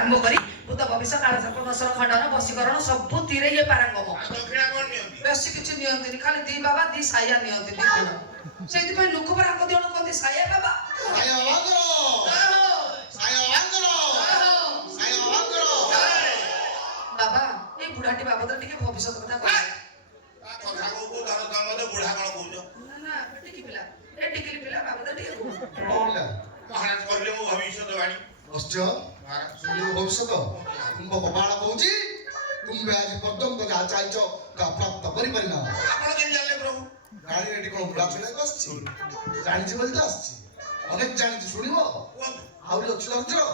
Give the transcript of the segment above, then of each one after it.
आरंभ करी भूत भविष्य काल सर्प दशर खंडन वशीकरण सबुथिरे ये पारंगम बेसी किछि नियंतिनी खाली दी बाबा दी साया नियंति दी गुण सेति पे लोक पर आंको दियण कोंती साया बाबा साया वांगरो साया वांगरो साया वांगरो बाबा ए बुढ़ाटी बाबद टिके भविष्य कथा कह कथा को धर धर बुढ़ा कण कहू ना ना टिकी पिला ए टिकली पिला बाबद टिके बोला महाराज कहले मो भविष्य वाणी अश्चर्य सुनियो भविष्य तुम कपाळ कहूची तुम आज पर्यंत जा चाहछो ता प्राप्त करि परिना आपण केन जानले प्रभु गाड़ी रेडी कोन बुढ़ा छले बसछि जानिछि बोलि त आछि अनेक जानिछि सुनिबो आउरी अछि लक्ष्य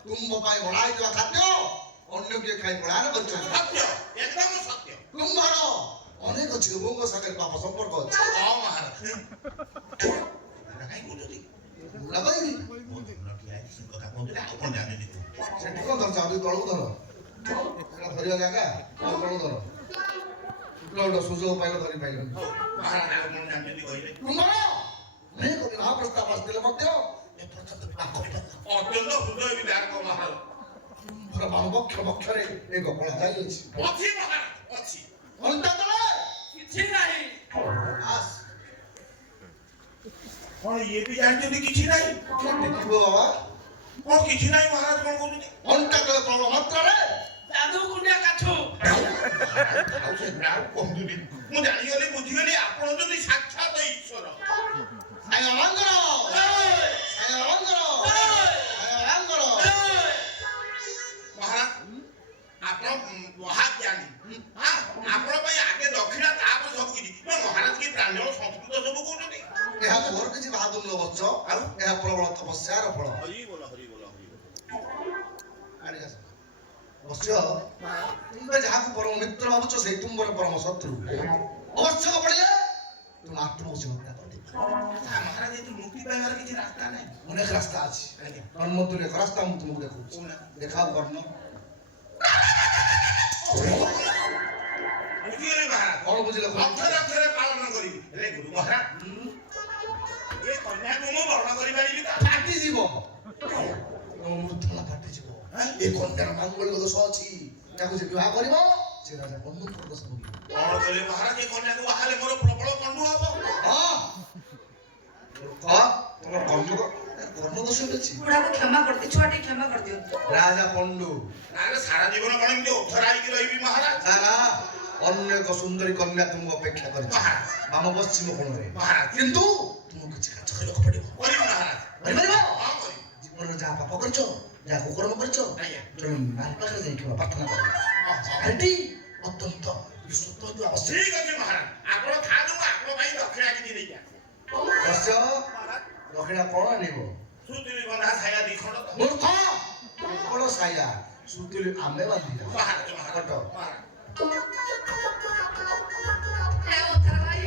तुम मो पाए बनाई देवा खाद्य अन्य के खाइ पड़ार बच्चा सत्य एकदम सत्य तुम भरो अनेक जीवों सागर पाप संपर्क अछि हां महाराज काई बोलली लगाई कथा कोन जाने सेठी को धर चाबी तळू धर एला धरिया जागा तळू धर उठलो सुजो पाइलो धरि पाइलो महाराज कोन जाने कहले तुम मैं को विवाह प्रस्ताव आस्तिले मध्य ए पर्यंत विवाह करिबा अत्यंत हृदय विदार को महाराज पर बाणबक्ष बक्षरे एक गोपळ जाई अछि महाराज अछि अंता तळे किछि नाही आस और ये भी जानते हो किछि नाही देखिबो बाबा और किछि नाही महाराज कोन कहउनी अंता तळे प्रभु मात्र रे जादू कुंडिया काछु आउ से ग्राम कहउनी मु जानि गली बुझि गली आपण जदी साक्षात ईश्वर आय मंगरो महाराज आपण महात जानी हां आपण भाई आगे दक्षिणा ताप सब किछि महाराज की प्रांजल संस्कृत सब कहउनी एहा तोर किछि बादुम लो बच्चो आ एहा प्रबल तपस्यार फल हरि बोल अरे बच्चो तुम जहा को परम मित्र भाबुछ से तुम बर परम शत्रु अवश्य पड़िए तुम आत्महत्या हत्या कर दे महाराज ये मुक्ति पाइबार किछि रास्ता नै अनेक रास्ता अछि तन्मध्य एक रास्ता हम तुमको देखू देखाओ कर्ण बुझिले महाराज कोन बुझिले अक्षर अक्षर पालन करी रे गुरु महाराज ये कन्या को मो वर्ण करि पारिबी ता फाटी जीवो मूर्धला फाटी जीवो ए कन्यार मांगलिक दोष अछि ताको जे विवाह करबो से राजा बंधु दोष होबी कोन कहले महाराज ये कन्या को बाहाले मोर प्रबल कंडु हबो हां तोर कर्म दोष अछि बुढ़ा को क्षमा कर दे छोटी क्षमा कर दियो राजा पंडु राजा सारा जीवन कोन एमती उठराई की रहिबी महाराज सारा अन्य को सुंदरी कन्या तुमको अपेक्षा कर वाम पश्चिम कोण रे महाराज किंतु तुमको किछ काज करबो पड़िबो करिबो महाराज करिबो हां करि जीवन जा पाप करछो जा कुकर्म करछो तुम मान पाखरे जाई के प्रार्थना कर हटी अत्यंत विश्वत जो आवश्यक ठीक अछि महाराज आपण खा दउ आपण भाई दक्षिणा की देई जा बस महाराज दक्षिणा कोन आनिबो सुतुली बंधा छाया दिखण मूर्ख कोन छाया सुतुली आमे बांधी महाराज महाराज ए ओथरा भाई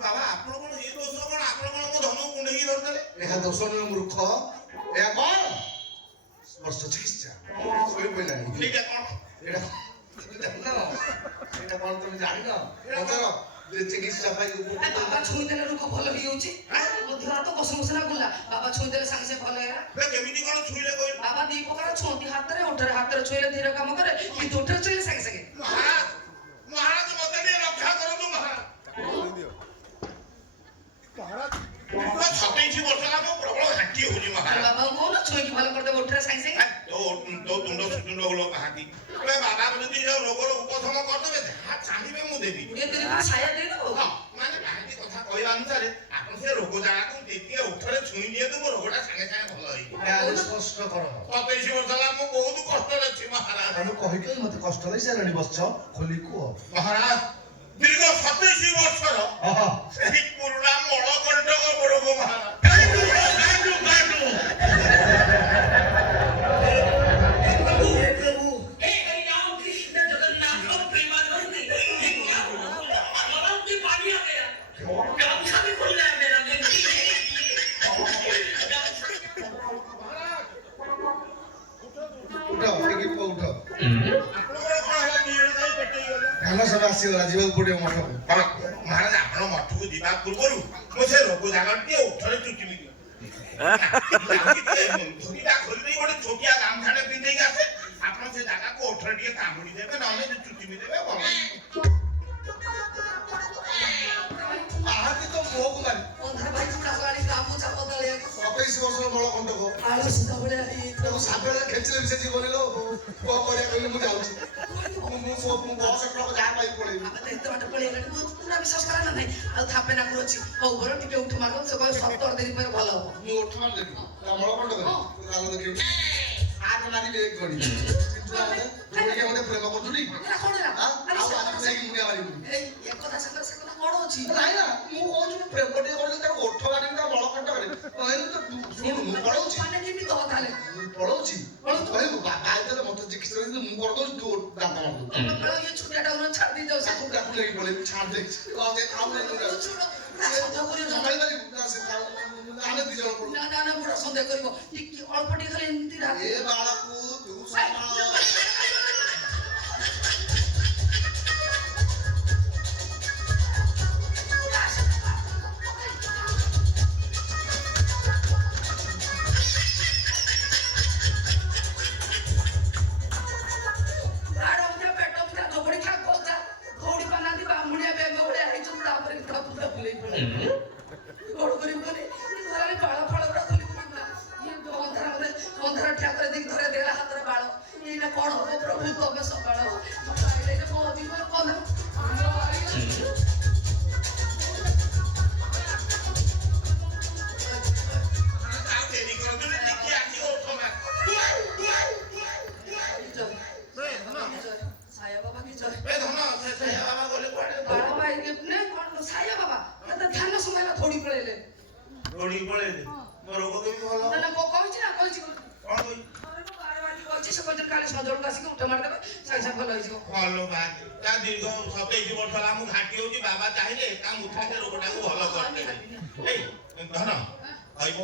बाबा आपण कोन ये दोष कोन आपण कोन मो धनु कुंडई धरतले एहा दोष न मूर्ख ए कोन स्पर्श चिकित्सा सोई पइलानी एटा कोन एटा एटा कोन तुम जानि न पचार जे चिकित्सा पाई बाबा छुई देले लोक भलो ही होची मधुरा तो कसमसना गुला बाबा छुई देले संग से भलो हेरा बे केमिति कोन छुईले कोइ बाबा दी प्रकार छोटी हाथ रे छुईले धीरे काम करे कि उठरे छुईले संग संग महाराज मते ने रक्षा करो तू महाराज महाराज छतेई वर्ष का प्रबल घाटी होजी महाराज बाबा को न छुई की भलो कर दे उठरे संग संग तो ପାଆନ୍ତି ବାବା ଯଦି ରୋଗର ଉପଶମ କରିଦେବେ ଯାହା ଚାହିଁବେ ମୁଁ ଦେବି ସାୟା ଦେଇଦେବ ମାନେ କାହିଁକି କଥା କହିବା ଅନୁସାରେ ଆପଣ ସେ ରୋଗ ଜାଗାକୁ ଟିକେ ଉଠରେ ଛୁଇଁ ଦିଅନ୍ତୁ ମୋ ରୋଗଟା ସାଙ୍ଗେ ସାଙ୍ଗେ ଭଲ ହେଇଯିବ ସ୍ପଷ୍ଟ କର 27 ବର୍ଷ ହେଲା ମୁଁ ବହୁତ କଷ୍ଟରେ ଅଛି ମହାରାଜ ତମେ କହିକି ମତେ କଷ୍ଟ ଲାଗିସାରିଲାଣି ବସ ଖୋଲି କୁହ ମହାରାଜ ଦୀର୍ଘ 27 ବର୍ଷର ସେହି ପୁରୁଣା ମଳକଣ୍ଟକ ରୋଗ ମହାରାଜ ଆସିଗଲା ଯିବାକୁ ପଡିବ ମଠକୁ ମହାରାଜ ଆପଣ ମଠକୁ ଯିବା ପୂର୍ବରୁ ମୁଁ ସେ ରୋଗ ଜାଗା ଟିକେ ଉଠରେ ଚୁଟିବି ଧୋତିଟା ଖୋଲିଦେଇ ଗୋଟେ ଛୋଟିଆ ଗାମୁଛାଟେ ପିନ୍ଧେଇକି ଆସେ ଆପଣ ସେ ଜାଗାକୁ ଉଠରେ ଟିକେ କାମୁଡି ଦେବେ ନହେଲେ ଚୁଟିବି ଦେବେ ଭଲ ଆହାତି ତ ମୁହଁକୁ ମାରି 27 ବର୍ଷର ମଳକଣ୍ଟକ ସାବେଳା ଖେଚିଲେ ବି ସେ ଜୀବନ କଣ କରିବା କହିଲେ ମୁଁ ଯାଉଛି ମୁଁ ବସ ଟ୍ରକ ଯାହା ପାଇ ପଳେଇବି ଏତେ ବାଟ ପଳେଇଗଲାଣି ମୁଁ ପୁରା ବିଶ୍ୱାସ କରା ନା ନାହିଁ ଆଉ ଥାପେ ନା କରୁଛି ହଉ ବର ଟିକେ ଉଠୁ ମାରିବ ସେ କହିବ 17 ଦିନ ପରେ ଭଲ ହବ ମୁଁ ଉଠୁ ମାରିଦେବି ତା ମଳକଣ୍ଟକ ଚାଲ ଦେଖିବି ଆଠ ମାରିବି ଏକ ଗଣି ମତେ ପ୍ରେମ କରୁଥିଲି କଣ ଅଛି ନାଇଁ ନା ମୁଁ କହୁଛି ମୁଁ ପ୍ରେମ ଟିକେ କରୁଛି ତାକୁ ଓଠ ମାରିବି ତା ମଳକଣ୍ଟକରେ ଶୁଣୁ ମୁଁ ପଳଉଛି ମାନେ କେମିତି ହବ ତାହେଲେ ମୁଁ ପଳଉଛି କହିବୁ ବାବା ଯେତେବେଳେ ମତେ ଚିକିତ୍ସା କରିଥିଲି ମୁଁ କରିଦଉଛି ତୁ ଦାନ୍ତ ମାରିଦବୁ ଇଏ ଛୁଟିଆଟା ଛାଡି ଦେଇ ଯାଉ ତାକୁ ତାକୁ ନେଇକି ପଳେଇବି ଛାଡି ଦେଇଛି ଆମେ ଦି ଜଣ ପଡୁ ନା ବଡ ସନ୍ଦେହ କରିବ ଟିକେ ଅଳ୍ପ ଟିକେ ଖାଲି ଏମିତି ଏ ବାଳକୁ ତୁ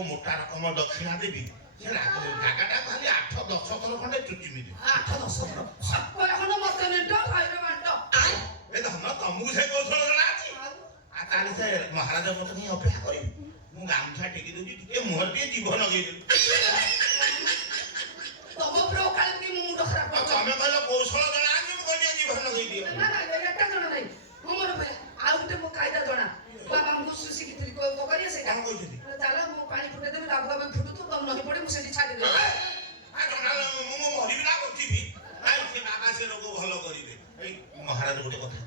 ମୋଟା ରକମ ଦକ୍ଷିଣା ଦେବି ସେ ଜାଗାଟା ଖାଲି 8-10 ଥର ଖଣ୍ଡେ ଚୁଟିବି 8-10 ଥର ମତେ ତମକୁ ସେ କୌଶଳ ଜଣା ଅଛି ତାହେଲେ ସେ ମହାରାଜ ମତେ ହିଁ ଅପେକ୍ଷା କରିବି ମୁଁ ଗାମୁଛା ଟେକି ଦଉଛି ଟିକେ ମୁହଁରେ ଟିକେ ଜୀବ ଲଗେଇଦେବି ତମ ମୁଣ୍ଡ ଖରାପ ତମେ କହିଲ କୌଶଳ ଜଣା ଅଛି ମୁଁ କହିଲି ଜୀବ ଲଗେଇଦିଅ ଏଟା ଜଣା ନାହିଁ ଆଉ ଗୋଟେ ମୋ କାଇଦା ଜଣା ବାବାଙ୍କୁ ଶିଖିଥିଲି କରିଆ ସେଇଟା କଣ କହିଛନ୍ତି ଚାଲ ମୁଁ ପାଣି ଫୁଟେଇଦେବି ଲାଭ ଭାବେ ଫୁଟୁଥିବ ତମ ନଈ ପଡେ ମୁଁ ସେଠି ଛାଡ଼ିଦେବି ମୁଁ ମରିବି ନା କରିଥିବି ସେ ବାବା ସେ ରୋଗ ଭଲ କରିବେ ଏଇ ମହାରାଜ ଗୋଟେ କଥା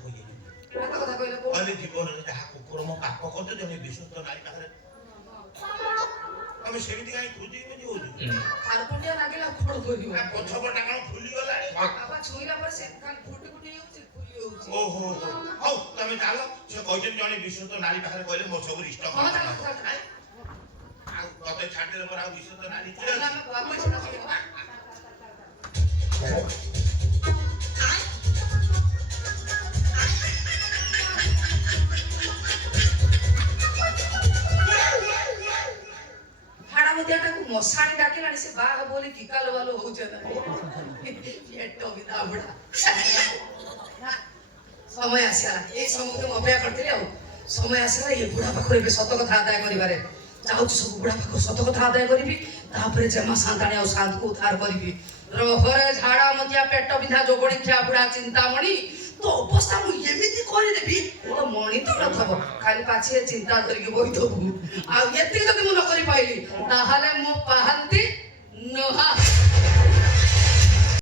କହିଲେ ଜୀବନରେ ଯାହା କୁକୁରମ ପାପ କରୁଛ ଜଣେ ବିଶ୍ୱସ୍ତ ନାରୀ ପାଖରେ ତମେ ସେମିତି କାହିଁ ଖୋଜି ହଉଛୁ ଖାରପୁଣ୍ଡିଆ ଲାଗିଲା କଣ କରିବ ପଛପଟା କଣ ଫୁଲିଗଲାଣି ବାବା ଛୁଇଁଲା ପରେ ସେ ଖାଲି ଫୁଟି ଯାଉଛି ଫୁଲି ଯାଉଛି ଓହୋ ହଉ ତମେ ଚାଲ ସେ କହିଛନ୍ତି ଜଣେ ବିଶ୍ୱସ୍ତ ନାରୀ ପାଖରେ କହିଲେ ମୋ ସବୁ ଇଷ୍ଟ ଆଉ ତତେ ଛାଡ଼ିଦେଲେ ମୋର ଆଉ ବିଶ୍ୱସ୍ତ ନାରୀ କିଏ ମଶାଣି ଡାକିଲାଣି ସେ ବାହା ହବ ବୋଲି କି କାଲ ବାଲ ହଉଛ ପେଟ ବିଧା ବୁଢା ସମୟ ଆସିଲା ଏଇ ସମୟକୁ ମୁଁ ଅପେକ୍ଷା କରିଥିଲି ଆଉ ସମୟ ଆସିଲା ଏ ବୁଢା ପାଖରେ ଏବେ ସତ କଥା ଆଦାୟ କରିବାରେ ଯାଉଛି ସବୁ ବୁଢା ପାଖରୁ ସତ କଥା ଆଦାୟ କରିବି ତାପରେ ଜମା ସାନ୍ତାଣୀ ଆଉ ଶାନ୍ତକୁ ଉଦ୍ଧାର କରିବି ରହରେ ଝାଡା ମତିଆ ପେଟ ବିନ୍ଧା ଯୋଗଣୀ ଖିଆ ବୁଢା ଚିନ୍ତାମଣି ତ ଅବସ୍ଥା ମୁଁ ଏମିତି କରିଦେବି ମୋର ମଣି ତ ନଥବ ଖାଲି ପାଛିଏ ଚିନ୍ତା ଧରିକି ବଇଥବୁ ଆଉ ଏତିକି ଯଦି ମୁଁ ନ କରି ପାଇଲି ତାହେଲେ ମୁଁ ପାହାନ୍ତି ନୁହା